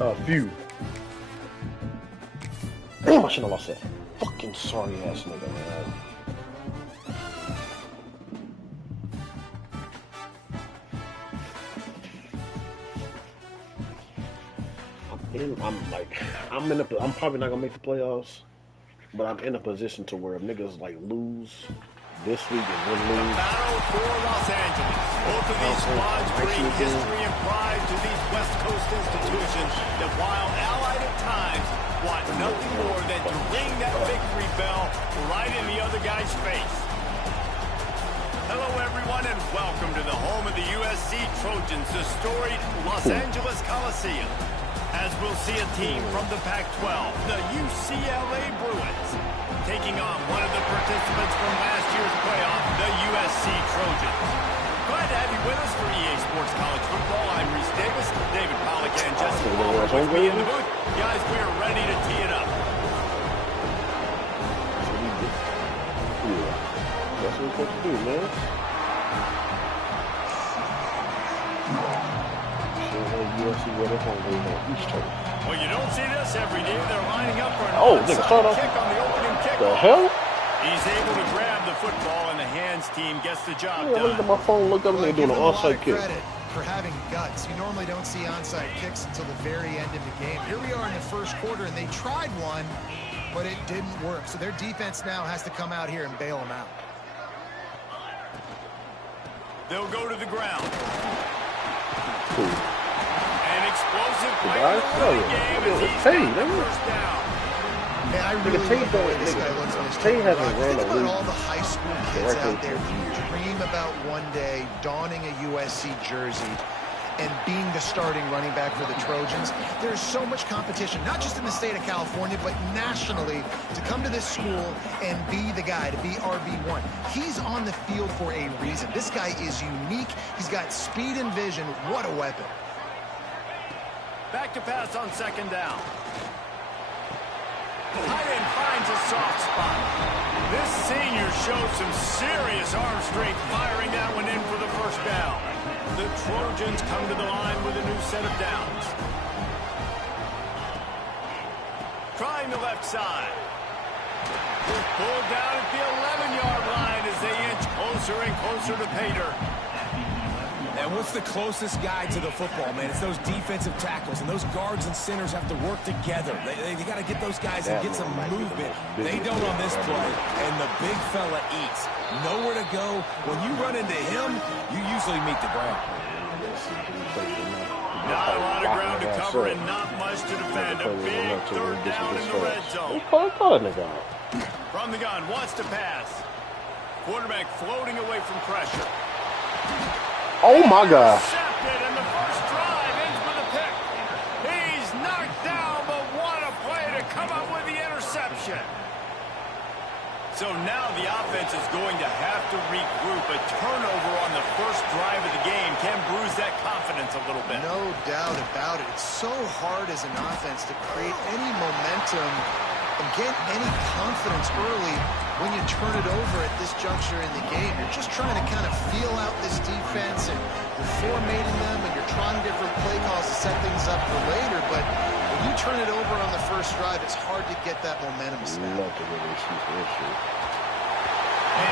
Few. Damn, I shouldn't have lost that fucking sorry ass nigga, man. I'm probably not gonna make the playoffs, but I'm in a position to where if niggas like lose this week and then lose. The battle for Los Angeles. Both of these squads bring history and pride to these West Coast institutions that, while allied at times, want nothing more than to ring that victory bell right in the other guy's face. Hello, everyone, and welcome to the home of the USC Trojans, the storied Los Angeles Coliseum. As we'll see a team from the Pac-12, the UCLA Bruins, taking on one of the participants from last year's playoff, the USC Trojans. Glad to have you with us for EA Sports College Football. I'm Reese Davis, David Pollack, and Jesse Waller with me in the booth. Guys, we are ready to tee it up. That's what we're supposed to do, man. USC where they're home on East Coast. Well, you don't see this every day. They're lining up for an onside kick on the opening kick. The hell? He's able to grab the football, and the hands team gets the job done. I looked at my phone, looked up, and they're doing an onside kick. For having guts. You normally don't see onside kicks until the very end of the game. Here we are in the first quarter, and they tried one, but it didn't work. So their defense now has to come out here and bail them out. They'll go to the ground. Cool. An explosive play in the game as he's got the first down. Man, I really love the way this guy looks on his team. Think about all the high school kids out there who dream about one day donning a USC jersey and being the starting running back for the Trojans. There's so much competition, not just in the state of California, but nationally, to come to this school and be the guy, to be RB1. He's on the field for a reason. This guy is unique. He's got speed and vision. What a weapon. Back to pass on second down. Tight end finds a soft spot. This senior shows some serious arm strength, firing that one in for the first down. The Trojans come to the line with a new set of downs. Trying the left side. Pulled down at the 11-yard line as they inch closer and closer to Pater. And what's the closest guy to the football, man? It's those defensive tackles, and those guards and centers have to work together. They got to get those guys and get some movement. They don't on this play, and the big fella eats. Nowhere to go. When you run into him, you usually meet the ground. Not a lot of ground to cover and not much to defend. A big third down in the red zone. From the gun, wants to pass. Quarterback floating away from pressure. Oh my God. Intercepted, and the first drive ends with a pick. He's knocked down, but what a play to come up with the interception. So now the offense is going to have to regroup. A turnover on the first drive of the game can bruise that confidence a little bit. No doubt about it. It's so hard as an offense to create any momentum and get any confidence early when you turn it over at this juncture in the game. You're just trying to kind of feel out this defense, and you're formatting them, and you're trying different play calls to set things up for later. But when you turn it over on the first drive, it's hard to get that momentum snap. And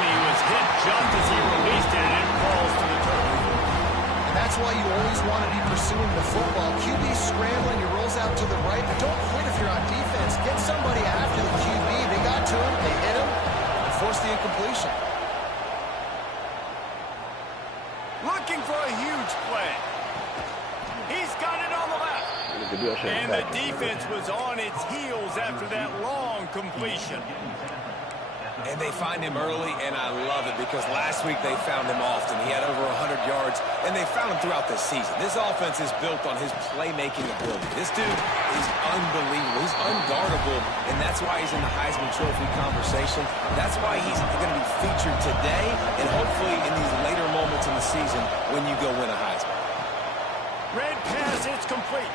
he was hit just as he released it, and it falls to the turf. And that's why you always want to be pursuing the football. QB scrambling, he rolls out to the right. But don't quit if you're on defense. Get somebody after the QB. They got to him, they hit him, and forced the incompletion. Looking for a huge play. He's got it on the left. And the defense was on its heels after that long completion. And they find him early, and I love it because last week they found him often. He had over 100 yards, and they found him throughout this season. This offense is built on his playmaking ability. This dude is unbelievable. He's unguardable, and that's why he's in the Heisman Trophy conversation. That's why he's going to be featured today and hopefully in these later moments in the season when you go win a Heisman. Red pass, it's complete.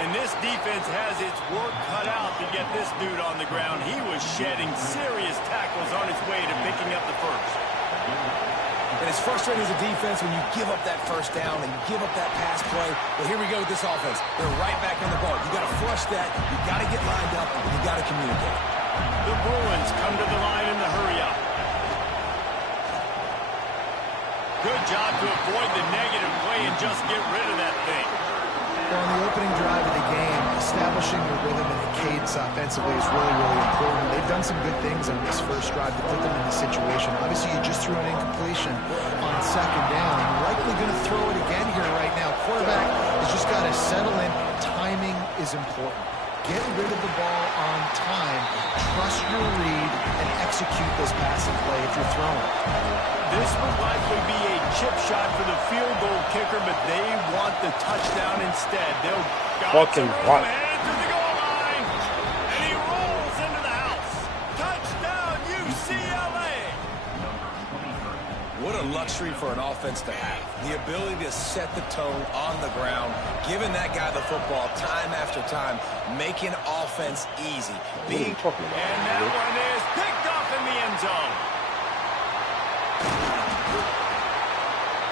And this defense has its work cut out to get this dude on the ground. He was shedding serious tackles on his way to picking up the first. And it's frustrating as a defense when you give up that first down and you give up that pass play. But here we go with this offense. They're right back on the ball. You got to flush that. You got to get lined up. And you got to communicate. The Bruins come to the line in the hurry-up. Good job to avoid the negative play and just get rid of that thing. On the opening drive of the game, establishing the rhythm and the cadence offensively is really, really important. They've done some good things on this first drive to put them in the situation. Obviously, you just threw an incompletion on second down. You're likely going to throw it again here right now. Quarterback has just got to settle in. Timing is important. Get rid of the ball on time. Trust your read and execute this passing play if you're throwing. This would likely be a chip shot for the field goal kicker, but they want the touchdown instead. They'll fucking what? Head to the goal line, and he rolls into the house. Touchdown, UCLA! What a luxury for an offense to have. The ability to set the tone on the ground, giving that guy the football time after time, making offense easy. And that one is picked off in the end zone.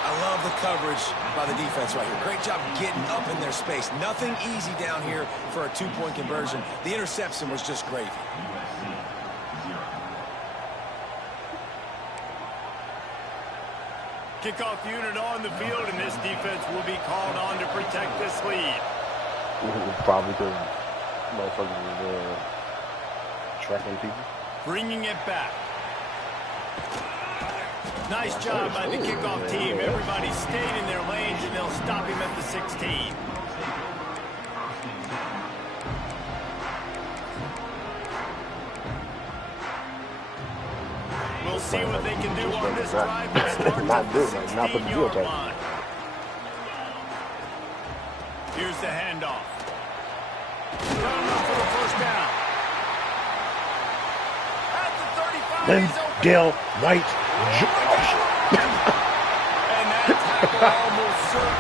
I love the coverage by the defense right here. Great job getting up in their space. Nothing easy down here for a two-point conversion. The interception was just gravy. Kickoff unit on the field, and this defense will be called on to protect this lead. Probably because motherfuckers is tracking people. Bringing it back. Nice job by the kickoff team. Everybody stayed in their lanes, and they'll stop him at the 16. We'll see what they can do on this drive. Not do it, not put the field tape. Here's the handoff. Got enough for the first down. At the 35, Lindell White.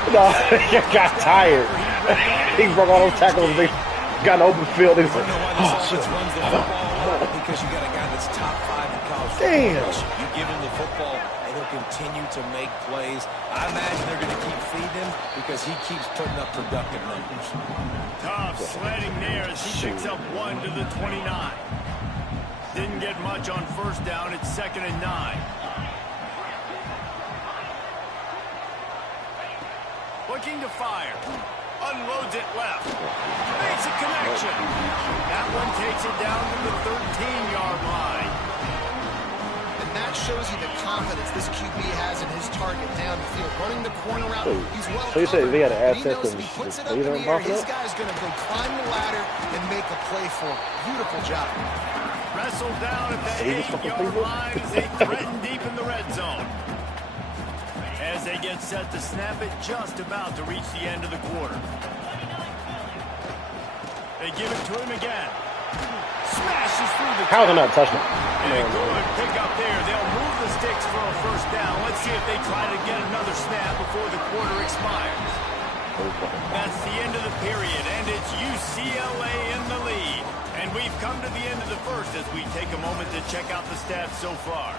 No, he got tired. He broke all those tackles. They got an open field. He was like, oh, shit. Because you got a guy that's top 5 in college football. Damn. You give him the football, and he'll continue to make plays. I imagine they're going to keep feeding him because he keeps putting up productive numbers. Tough sledding there as he picks up 1 to the 29. Didn't get much on first down. It's 2nd and 9. Looking to fire. Unloads it left. Makes a connection. That one takes it down to the 13-yard line. And that shows you the confidence this QB has in his target down the field. Running the corner out, he's well So you say they had an covered. asset He knows to if he puts it up lead in him the air, off his that? guy's going to go climb the ladder and make a play for him. Beautiful job. Wrestled down at the Save a couple 8-yard people. line as they threaten deep in the red zone. As they get set to snap it, just about to reach the end of the quarter. They give it to him again. Smashes through the How's it not touchdown? And a good pick up there. They'll move the sticks for a first down. Let's see if they try to get another snap before the quarter expires. That's the end of the period, and it's UCLA in the lead. And we've come to the end of the first as we take a moment to check out the stats so far.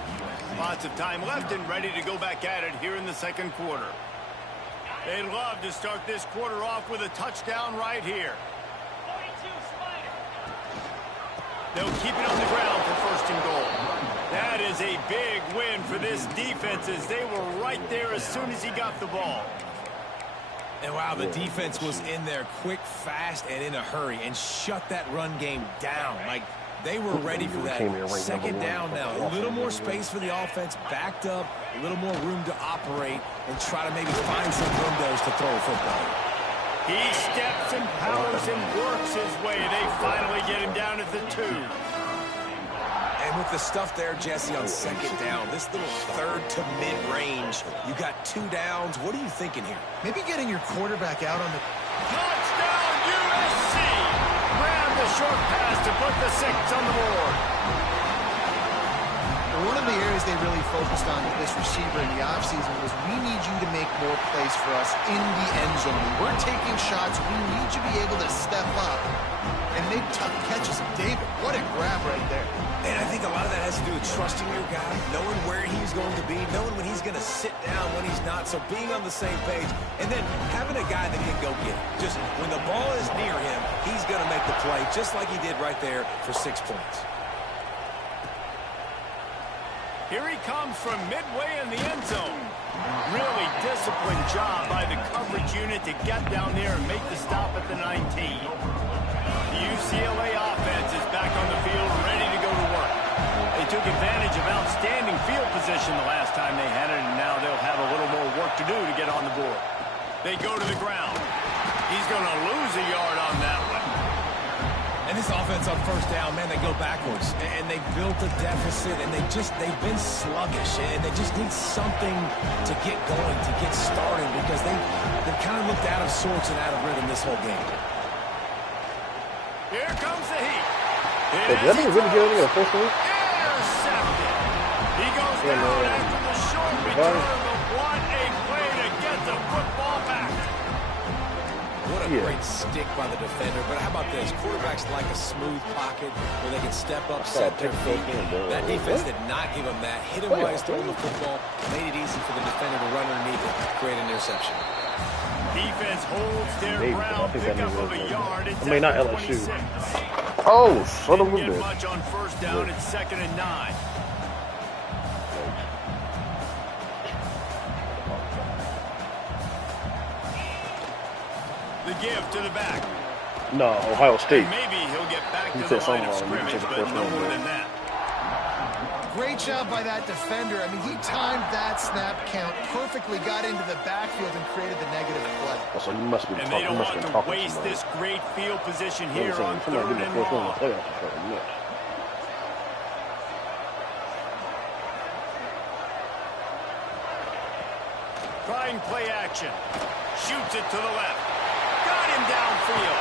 Lots of time left and ready to go back at it here in the second quarter. They'd love to start this quarter off with a touchdown right here. They'll keep it on the ground for first and goal. That is a big win for this defense as they were right there as soon as he got the ball. And wow, the defense was in there quick, fast, and in a hurry and shut that run game down. Like, they were ready for that. Second down now. A little more space for the offense, backed up, a little more room to operate and try to maybe find some windows to throw a football. He steps and powers and works his way. They finally get him down at the 2. And with the stuff there, Jesse, on second down, this little third to mid-range, you got 2 downs. What are you thinking here? Maybe getting your quarterback out on the... Touchdown, USC! Grab the short pass to put the 6 on the board. One of the areas they really focused on with this receiver in the offseason was we need you to make more plays for us in the end zone. We weren't taking shots, we need you to be able to step up and make tough catches. David, what a grab right there. And I think a lot of that has to do with trusting your guy, knowing where he's going to be, knowing when he's going to sit down, when he's not, so being on the same page, and then having a guy that can go get it. Just when the ball is near him, he's going to make the play, just like he did right there for 6 points. Here he comes from midway in the end zone. Really disciplined job by the coverage unit to get down there and make the stop at the 19. The UCLA offense is back on the field, ready to go to work. They took advantage of outstanding field position the last time they had it, and now they'll have a little more work to do to get on the board. They go to the ground. He's going to lose a yard on that one. And this offense on first down, man, they go backwards. And they built a deficit, and they've been sluggish. And they just need something to get going, to get started, because they've kind of looked out of sorts and out of rhythm this whole game. Here comes the heat. Did that nigga really get any of the first week? Intercepted. He goes down after the short return, but what a play to get the football back. What a great stick by the defender. But how about this? Quarterbacks like a smooth pocket where they can step up, set their feet. That defense did not give him that. Hit him while he's throwing the football. Made it easy for the defender to run underneath it, create an interception. Defense holds their ground, pick up of a yard. It's I mean, not LSU. 26. Oh, son of a Didn't get bitch. much on first down. It's 2nd and 9. The give to the back. No, Ohio State. And maybe he'll get back He to said the line of something wrong. He scrimmage, took the but first no one more there. than that. Great job by that defender. I mean, he timed that snap count perfectly, got into the backfield and created the negative play. Oh, so you must be And talking. they don't You must want be to talking waste somebody. this great field position here Somebody on somebody 3rd did and the first one in long. the playoffs for a minute. Trying play action. Shoots it to the left. Got him downfield.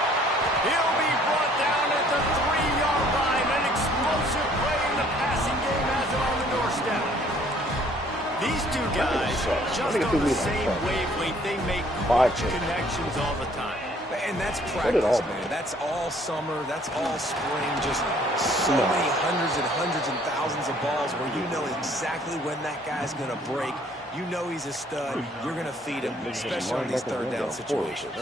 He'll be brought down at the 3-yard line. An explosive play in the passing game has it on the doorstep. These two guys, just on the same wavelength, they make clutch connections all the time. And that's practice, man. That's all summer. That's all spring. Just so many hundreds and thousands of balls where you know exactly when that guy's going to break. You know he's a stud. You're going to feed him, especially on these third down situations.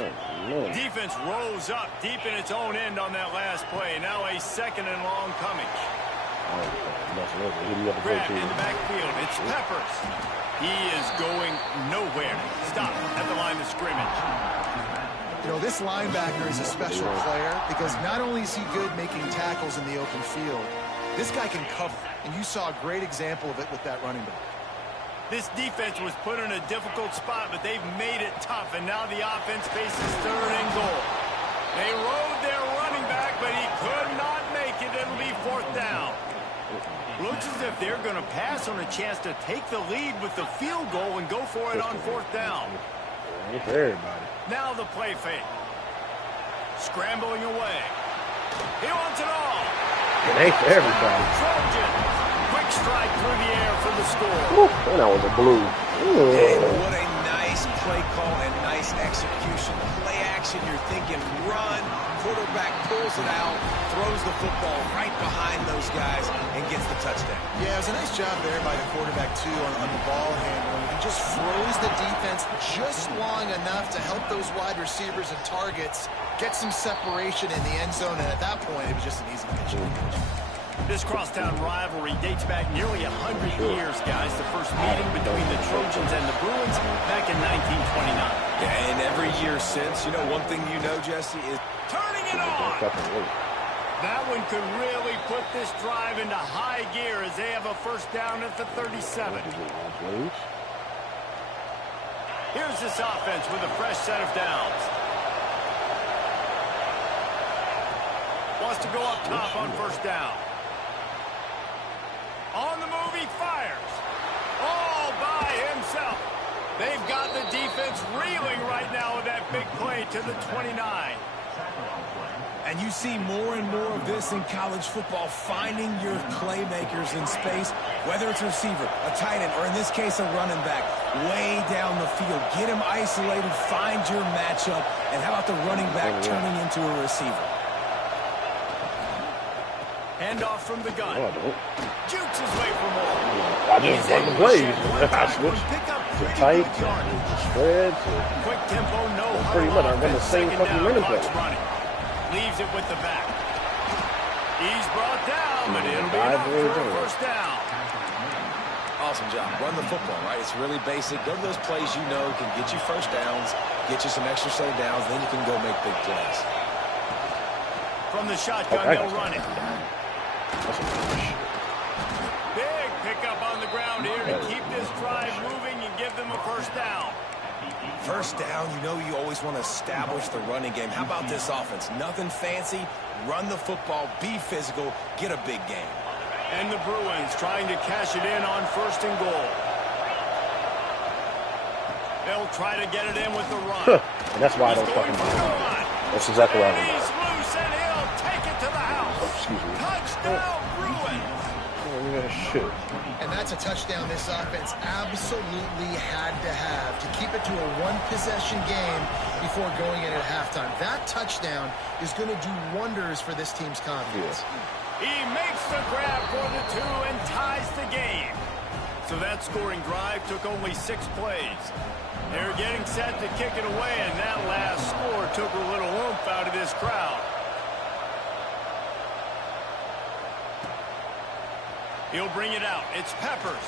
Defense rose up deep in its own end on that last play. Now a 2nd and long coming. Grab in the backfield. It's Peppers. He is going nowhere. Stop at the line of scrimmage. You know, this linebacker is a special player because not only is he good making tackles in the open field, this guy can cover. And you saw a great example of it with that running back. This defense was put in a difficult spot, but they've made it tough, and now the offense faces 3rd and goal. They rode their running back, but he could not make it. It'll be 4th down. Looks as if they're going to pass on a chance to take the lead with the field goal and go for it on 4th down. For everybody. Now the play fake. Scrambling away. He wants it all. It ain't for everybody. Trojan. Quick strike through the air for the score. Woo, and that was a blue. And what a nice play call and nice execution. Play action, you're thinking run. Quarterback pulls it out, throws the football right behind those guys, and gets the touchdown. Yeah, it was a nice job there by the quarterback, too, on the ball handling. He just froze the defense just long enough to help those wide receivers and targets get some separation in the end zone, and at that point, it was just an easy catch. This crosstown rivalry dates back nearly 100 years, guys. The first meeting between the Trojans and the Bruins back in 1929. Yeah, and every year since, you know, one thing you know, Jesse, is turning it on. That one could really put this drive into high gear as they have a first down at the 37. Here's this offense with a fresh set of downs. Wants to go up top on first down. On the move, he fires. All by himself. They've got the defense reeling right now with that big play to the 29. And you see more and more of this in college football, finding your playmakers in space, whether it's a receiver, a tight end, or in this case, a running back. way down the field. Get him isolated, find your matchup, and how about the running back turning into a receiver? Handoff from the gun. No, I don't. Jukes his way for more. I just run the plays. I switch to tight, to spread, to Quick tempo, no pretty much. I run the same fucking running play. Leaves it with the back. He's brought down, but it'll be enough for a first down. Awesome job. Run the football, right? It's really basic. Go to those plays you know can get you first downs, get you some extra set of downs, then you can go make big plays. From the shotgun, they'll run it. That's a push. Big pickup on the ground here to keep this drive moving and give them a first down. First down, you know you always want to establish the running game. How about this offense? Nothing fancy. Run the football, be physical, get a big game. And the Bruins trying to cash it in on first and goal. They'll try to get it in with the run. And that's why I don't fucking do it. That's exactly why I don't do it. He's loose and he'll take it to the house. Oh, excuse me. Touchdown, Bruins. Oh, yeah, shit. And that's a touchdown this offense absolutely had to have to keep it to a one-possession game before going in at halftime. That touchdown is going to do wonders for this team's confidence. He makes the grab for the 2 and ties the game. So that scoring drive took only 6 plays. They're getting set to kick it away, and that last score took a little oomph out of this crowd. He'll bring it out. It's Peppers.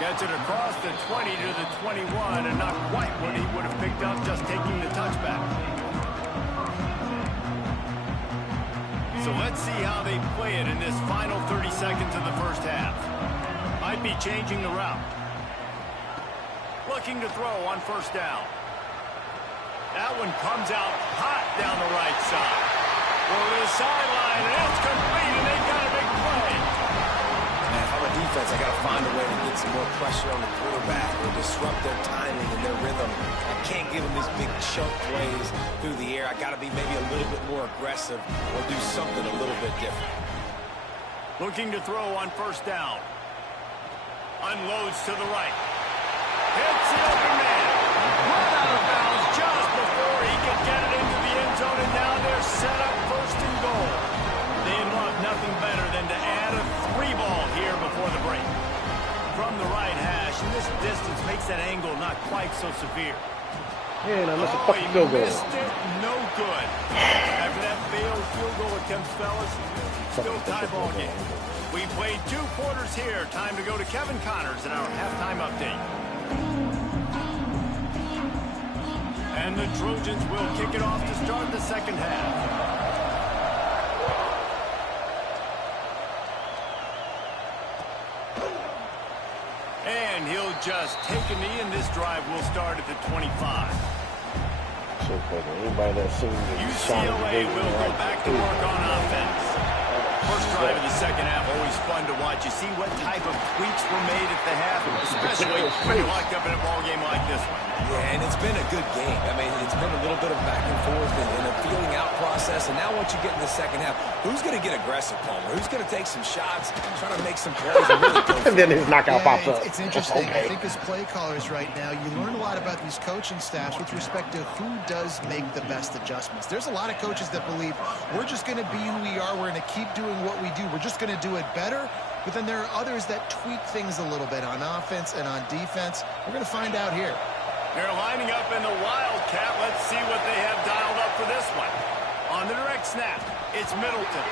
Gets it across the 20 to the 21, and not quite what he would have picked up just taking the touchback. So let's see how they play it in this final 30 seconds of the first half. Might be changing the route. Looking to throw on first down. That one comes out hot down the right side. Go to the sideline, and it's complete, and they got a big play. Man, if I'm a defense, I got to find a way to get some more pressure on the quarterback or disrupt their timing and their rhythm. I can't give them these big chunk plays through the air. I got to be maybe a little bit more aggressive or do something a little bit different. Looking to throw on first down. Unloads to the right. Hits the open man. Run out of bounds just before he could get it into the end zone, and now they're set up first and goal. They'd love nothing better than to add a 3-ball here before the break. From the right hash, and this distance makes that angle not quite so severe. Man, I missed a fucking field goal. Missed it. No good. After that failed field goal attempt, fellas, still tie ball game. We played 2 quarters here. Time to go to Kevin Connors in our halftime update. And the Trojans will kick it off to start the second half. And he'll just take a knee, and this drive will start at the 25. So fucking anybody that's seen UCLA will go back to work on offense. First drive of the second half, always fun to watch. You see what type of tweaks were made at the half, especially when you're locked up in a ball game like this one. Yeah, and it's been a good game. I mean, it's been a little bit of back and forth and a feeling out process. And now once you get in the second half, who's going to get aggressive, Palmer? Who's going to take some shots, try to make some plays, and really go and then his knockout pops up. It's interesting. Okay. I think as play callers right now, you learn a lot about these coaching staffs with respect to who does make the best adjustments. There's a lot of coaches that believe we're just going to be who we are. We're going to keep doing what we do. We're just going to do it better. But then there are others that tweak things a little bit on offense and on defense. We're going to find out here. They're lining up in the Wildcat. Let's see what they have dialed up for this one. On the direct snap, it's Middleton.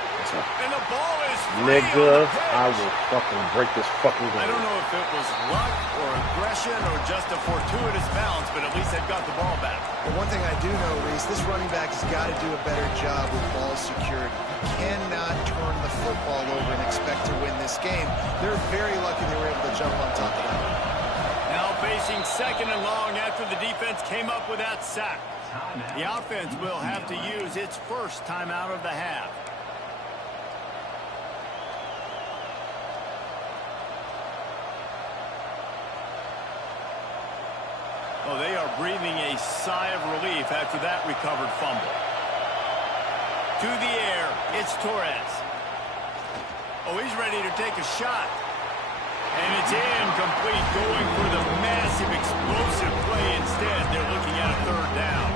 And the ball is free. Nigga, I will fucking break this fucking game. I don't know if it was luck or aggression or just a fortuitous bounce, but at least they've got the ball back. But one thing I do know, Reese, this running back has got to do a better job with ball security. You cannot turn the football over and expect to win this game. They're very lucky they were able to jump on top of that. Now facing second and long after the defense came up with that sack. The offense will have to use its first timeout of the half. Oh, they are breathing a sigh of relief after that recovered fumble. To the air, it's Torres. Oh, he's ready to take a shot. And it's incomplete, going for the massive explosive play instead. They're looking at a third down.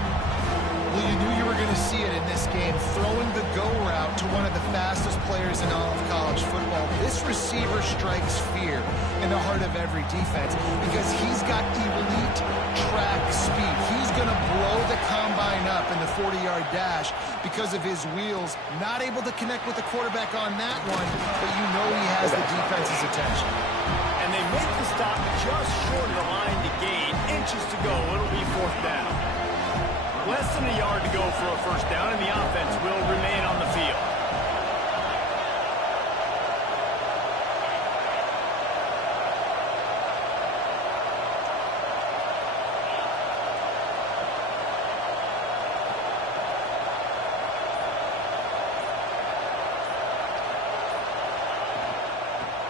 Well, you knew you were going to see it in this game, throwing the go route to one of the fastest players in all of college football. This receiver strikes fear in the heart of every defense because he's got elite track speed. He's going to blow the combine up in the 40-yard dash because of his wheels. Not able to connect with the quarterback on that one, but you know he has the defense's attention. And they make the stop just short of the line to gain. Inches to go. It'll be fourth down. Less than a yard to go for a first down, and the offense will remain on the field.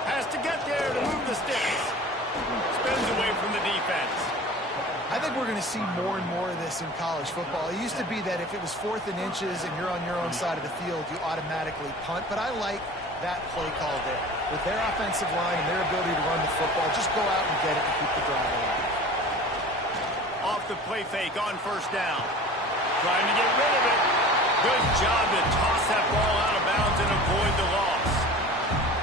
Has to get there to move the sticks. Spins away from the defense. I think we're going to see more and more of this in college football. It used to be that if it was 4th and inches and you're on your own side of the field, you automatically punt. But I like that play call there. With their offensive line and their ability to run the football, just go out and get it and keep the drive alive. Off the play fake on first down. Trying to get rid of it. Good job to toss that ball out of bounds and avoid the loss.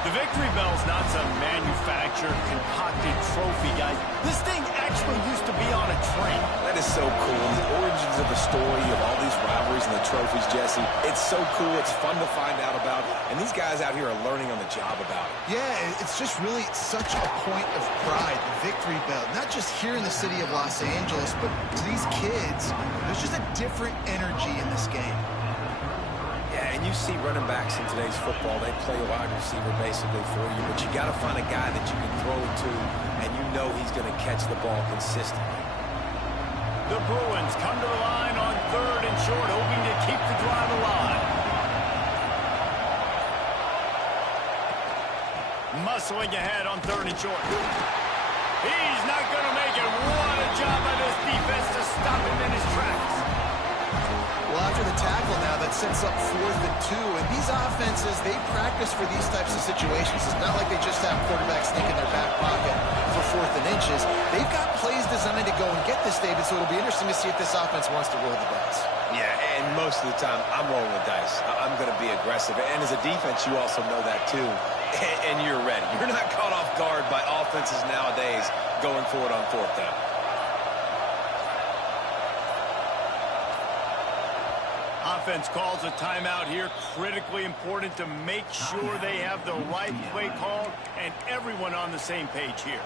The victory bell's not some manufactured, concocted trophy, guys. This thing actually used to be on a train. That is so cool. The origins of the story of all these rivalries and the trophies, Jesse, it's so cool. It's fun to find out about. And these guys out here are learning on the job about it. Yeah, it's just really such a point of pride, the victory bell. Not just here in the city of Los Angeles, but to these kids, there's just a different energy in this game. Yeah, and you see running backs in today's football, they play a wide receiver basically for you, but you got to find a guy that you can throw it to, and you know he's going to catch the ball consistently. The Bruins come to the line on 3rd and short, hoping to keep the drive alive. Muscling ahead on 3rd and short. He's not going to make it. What a job by this defense to stop him in his tracks. Well, after the tackle now, that sets up 4th and 2. And these offenses, they practice for these types of situations. It's not like they just have quarterbacks think in their back pocket for 4th and inches. They've got plays designed to go and get this, David, so it'll be interesting to see if this offense wants to roll the dice. Yeah, and most of the time, I'm rolling the dice. I'm going to be aggressive. And as a defense, you also know that too. And you're ready. You're not caught off guard by offenses nowadays going for it on 4th down. Offense calls a timeout here. Critically important to make sure they have the right play called and everyone on the same page here.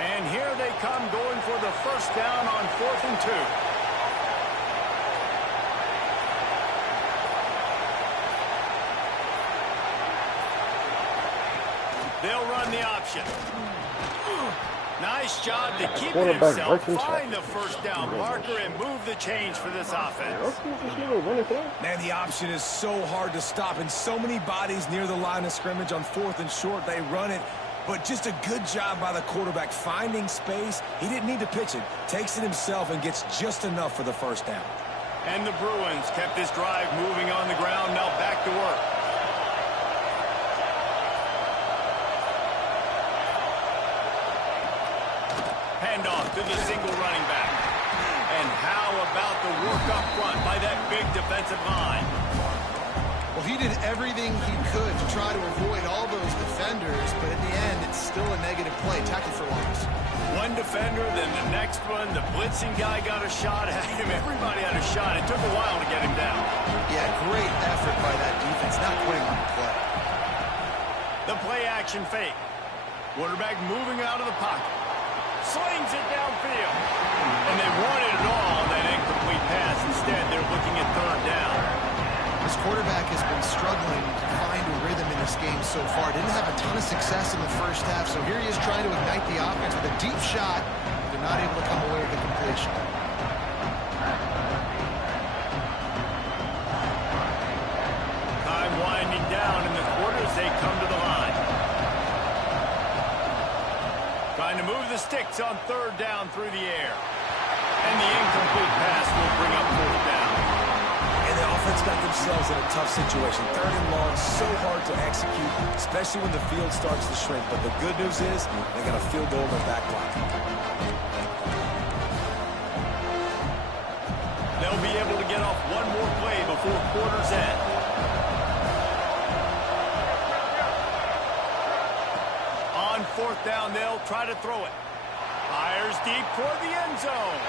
And here they come going for the first down on 4th and 2. They'll run the option. Nice job to keep it himself, find the first down marker, and move the change for this offense. Man, the option is so hard to stop, and so many bodies near the line of scrimmage on 4th and short. They run it, but just a good job by the quarterback finding space. He didn't need to pitch it. Takes it himself and gets just enough for the first down. And the Bruins kept this drive moving on the ground. Now back to work. Handoff to the single running back. And how about the work up front by that big defensive line? Well, he did everything he could to try to avoid all those defenders, but in the end, it's still a negative play. Tackle for loss. One defender, then the next one. The blitzing guy got a shot at him. Everybody had a shot. It took a while to get him down. Yeah, great effort by that defense, not quitting on the play. The play action fake. Quarterback moving out of the pocket. Slings it downfield. And they wanted it all on that incomplete pass. Instead, they're looking at 3rd down. This quarterback has been struggling to find a rhythm in this game so far. Didn't have a ton of success in the first half, so here he is trying to ignite the offense with a deep shot. They're not able to come away with a completion. Time winding down in the quarter as they come to the line. Trying to move the sticks on 3rd down through the air. And the incomplete pass will bring up fourth down. And the offense got themselves in a tough situation. 3rd and long, so hard to execute, especially when the field starts to shrink. But the good news is they got a field goal in their back pocket. They'll be able to get off one more play before quarter's end. On 4th down, they'll try to throw it. Fires deep toward the end zone.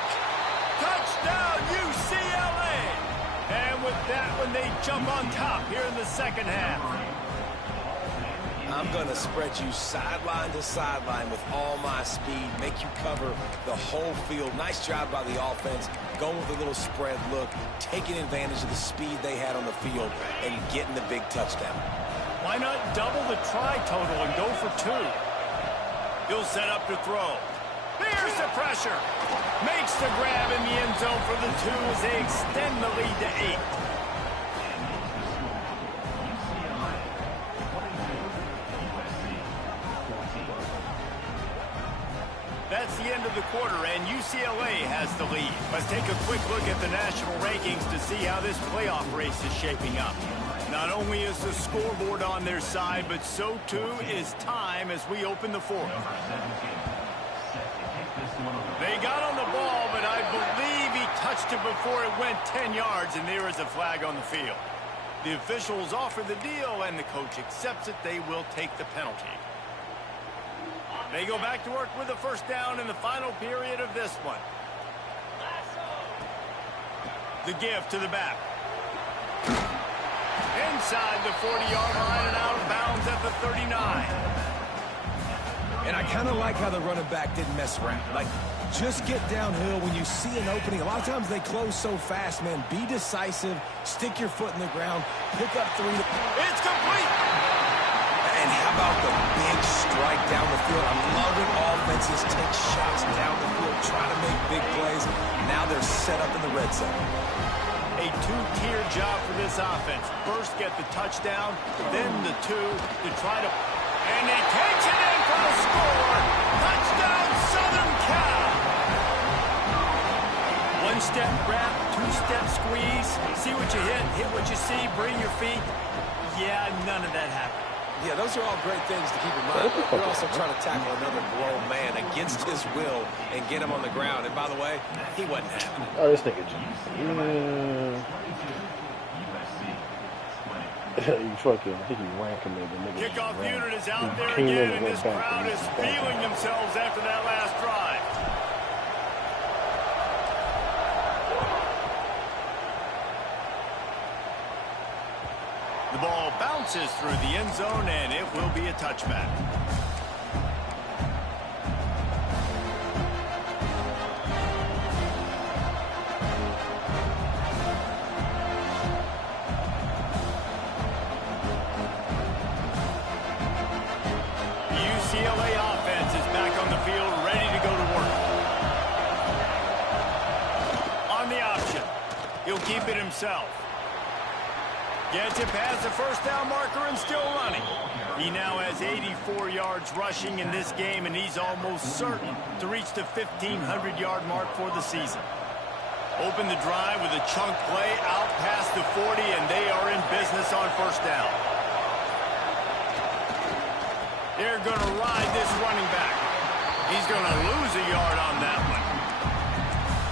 Touchdown, UCLA! And with that one, they jump on top here in the second half. I'm going to spread you sideline to sideline with all my speed, make you cover the whole field. Nice job by the offense, going with a little spread look, taking advantage of the speed they had on the field, and getting the big touchdown. Why not double the try total and go for 2? He'll set up to throw. There's the pressure. Makes the grab in the end zone for the 2 as they extend the lead to 8. That's the end of the quarter, and UCLA has the lead. Let's take a quick look at the national rankings to see how this playoff race is shaping up. Not only is the scoreboard on their side, but so too is time as we open the 4th. They got on the ball, but I believe he touched it before it went 10 yards, and there is a flag on the field. The officials offer the deal, and the coach accepts it. They will take the penalty. They go back to work with a 1st down in the final period of this one. The give to the back. Inside the 40-yard line and out of bounds at the 39. And I kind of like how the running back didn't mess around. Like, just get downhill when you see an opening. A lot of times they close so fast, man. Be decisive. Stick your foot in the ground. Pick up 3. It's complete. And how about the big strike down the field? I love when offenses take shots down the field, try to make big plays. Now they're set up in the red zone. A 2-tier job for this offense. First, get the touchdown, then the 2 to try to... And he takes it in for the score. Touchdown, Southern Cal. 1-step grab, 2-step squeeze. See what you hit what you see, bring your feet. Yeah, none of that happened. Yeah, those are all great things to keep in mind. But we're also trying to tackle another grown man against his will and get him on the ground. And by the way, he wasn't happy. Oh, this nigga. You fucking, I think he ranking me. Kickoff unit is out there again, and this crowd is feeling themselves after that last drive. The ball bounces through the end zone, and it will be a touchback. UCLA offense is back on the field, ready to go to work. On the option, he'll keep it himself. Gets it past the 1st down marker and still running. He now has 84 yards rushing in this game, and he's almost certain to reach the 1,500-yard mark for the season. Open the drive with a chunk play out past the 40, and they are in business on 1st down. They're going to ride this running back. He's going to lose a yard on that one.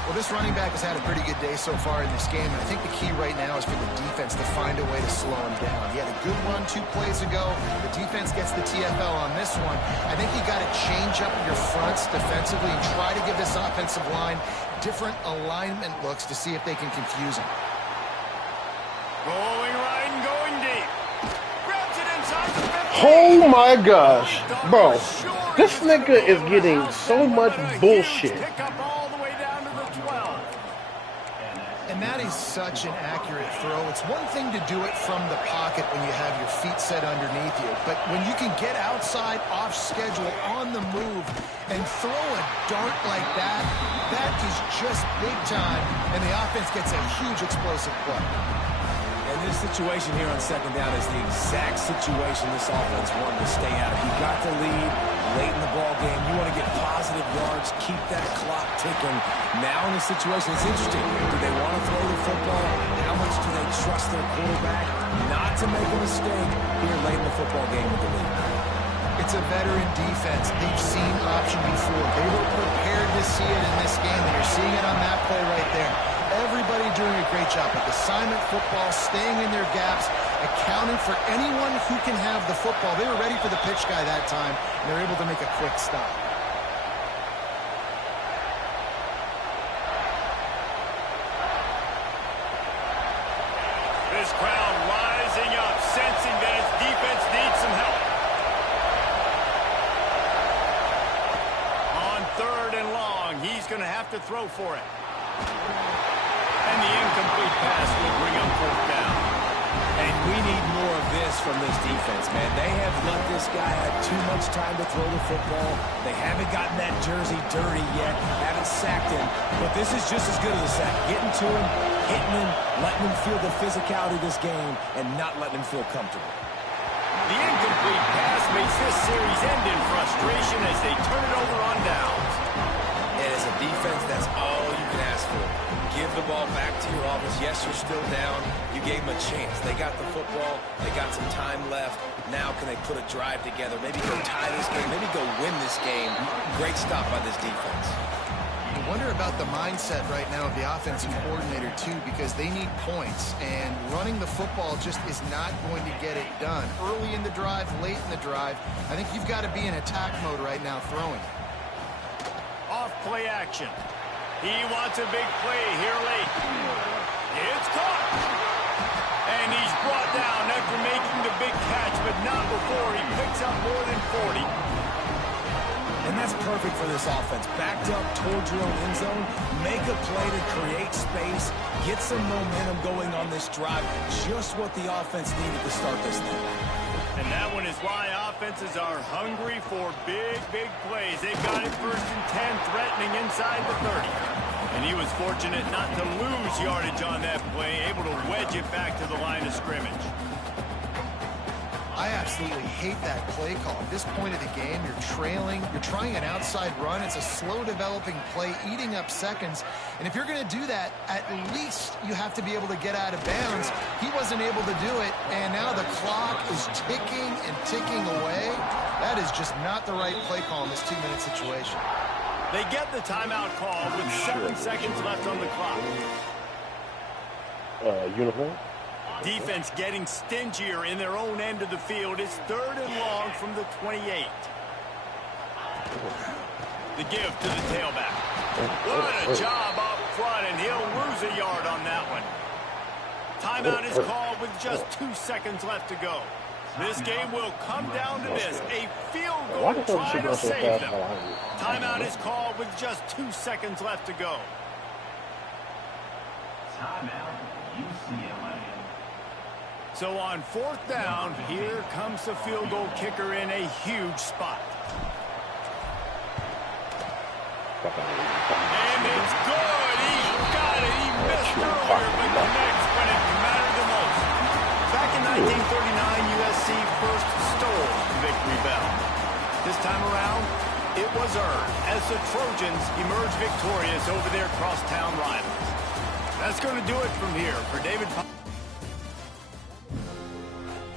Well, this running back has had a pretty good day so far in this game, and I think the key right now is for the defense to find a way to slow him down. He had a good run 2 plays ago. The defense gets the TFL on this one. I think you got to change up your fronts defensively and try to give this offensive line different alignment looks to see if they can confuse him. Rolling right and going deep. Grabs it inside the 50. Oh my gosh, bro. This nigga is getting so much bullshit. And that is such an accurate throw. It's one thing to do it from the pocket when you have your feet set underneath you, but when you can get outside, off schedule, on the move, and throw a dart like that, that is just big time, and the offense gets a huge explosive play. And this situation here on second down is the exact situation this offense wanted to stay out of. You got the lead late in the ball game. You want to get positive yards, keep that clock ticking. Now in the situation, it's interesting. Do they want to throw the football? How much do they trust their quarterback not to make a mistake here late in the football game with the lead? It's a veteran defense. They've seen option before. They were prepared to see it in this game, and you're seeing it on that play right there. Everybody doing a great job with assignment football, staying in their gaps, accounting for anyone who can have the football. They were ready for the pitch guy that time, and they're able to make a quick stop. This crowd rising up, sensing that its defense needs some help. On 3rd and long, he's going to have to throw for it. And the incomplete pass will bring up 4th down. And we need more of this from this defense, man. They have let this guy have too much time to throw the football. They haven't gotten that jersey dirty yet, haven't sacked him. But this is just as good as a sack. Getting to him, hitting him, letting him feel the physicality of this game, and not letting him feel comfortable. The incomplete pass makes this series end in frustration as they turn it over on downs. And as a defense, that's all you can ask for. Give the ball back to your offense. Yes, you're still down. You gave them a chance. They got the football. They got some time left. Now can they put a drive together? Maybe go tie this game. Maybe go win this game. Great stop by this defense. I wonder about the mindset right now of the offensive coordinator, too, because they need points, and running the football just is not going to get it done. Early in the drive, late in the drive, I think you've got to be in attack mode right now throwing. Off play action. He wants a big play here late. It's caught. And he's brought down after making the big catch, but not before he picks up more than 40. And that's perfect for this offense. Backed up towards your own end zone, make a play to create space, get some momentum going on this drive. Just what the offense needed to start this thing. And that one is why offenses are hungry for big, big plays. They've got it 1st and 10, threatening inside the 30. And he was fortunate not to lose yardage on that play, able to wedge it back to the line of scrimmage. I absolutely hate that play call. At this point of the game, you're trailing, you're trying an outside run. It's a slow developing play, eating up seconds. And if you're going to do that, at least you have to be able to get out of bounds. He wasn't able to do it, and now the clock is ticking and ticking away. That is just not the right play call in this 2-minute situation. They get the timeout call with 7 seconds left on the clock. Uniform? Defense getting stingier in their own end of the field. It's 3rd and long from the 28. The give to the tailback. What a job up front, and he'll lose a yard on that one. Timeout is called with just 2 seconds left to go. This game will come down to this. A field goal try to save them. Timeout is called with just 2 seconds left to go. Timeout, UCLA. So on 4th down, here comes the field goal kicker in a huge spot. And it's good. He got it. He missed earlier, but connects when it mattered the most. Back in 1939, USC first stole the victory bell. This time around, it was earned as the Trojans emerged victorious over their crosstown rivals. That's going to do it from here for David.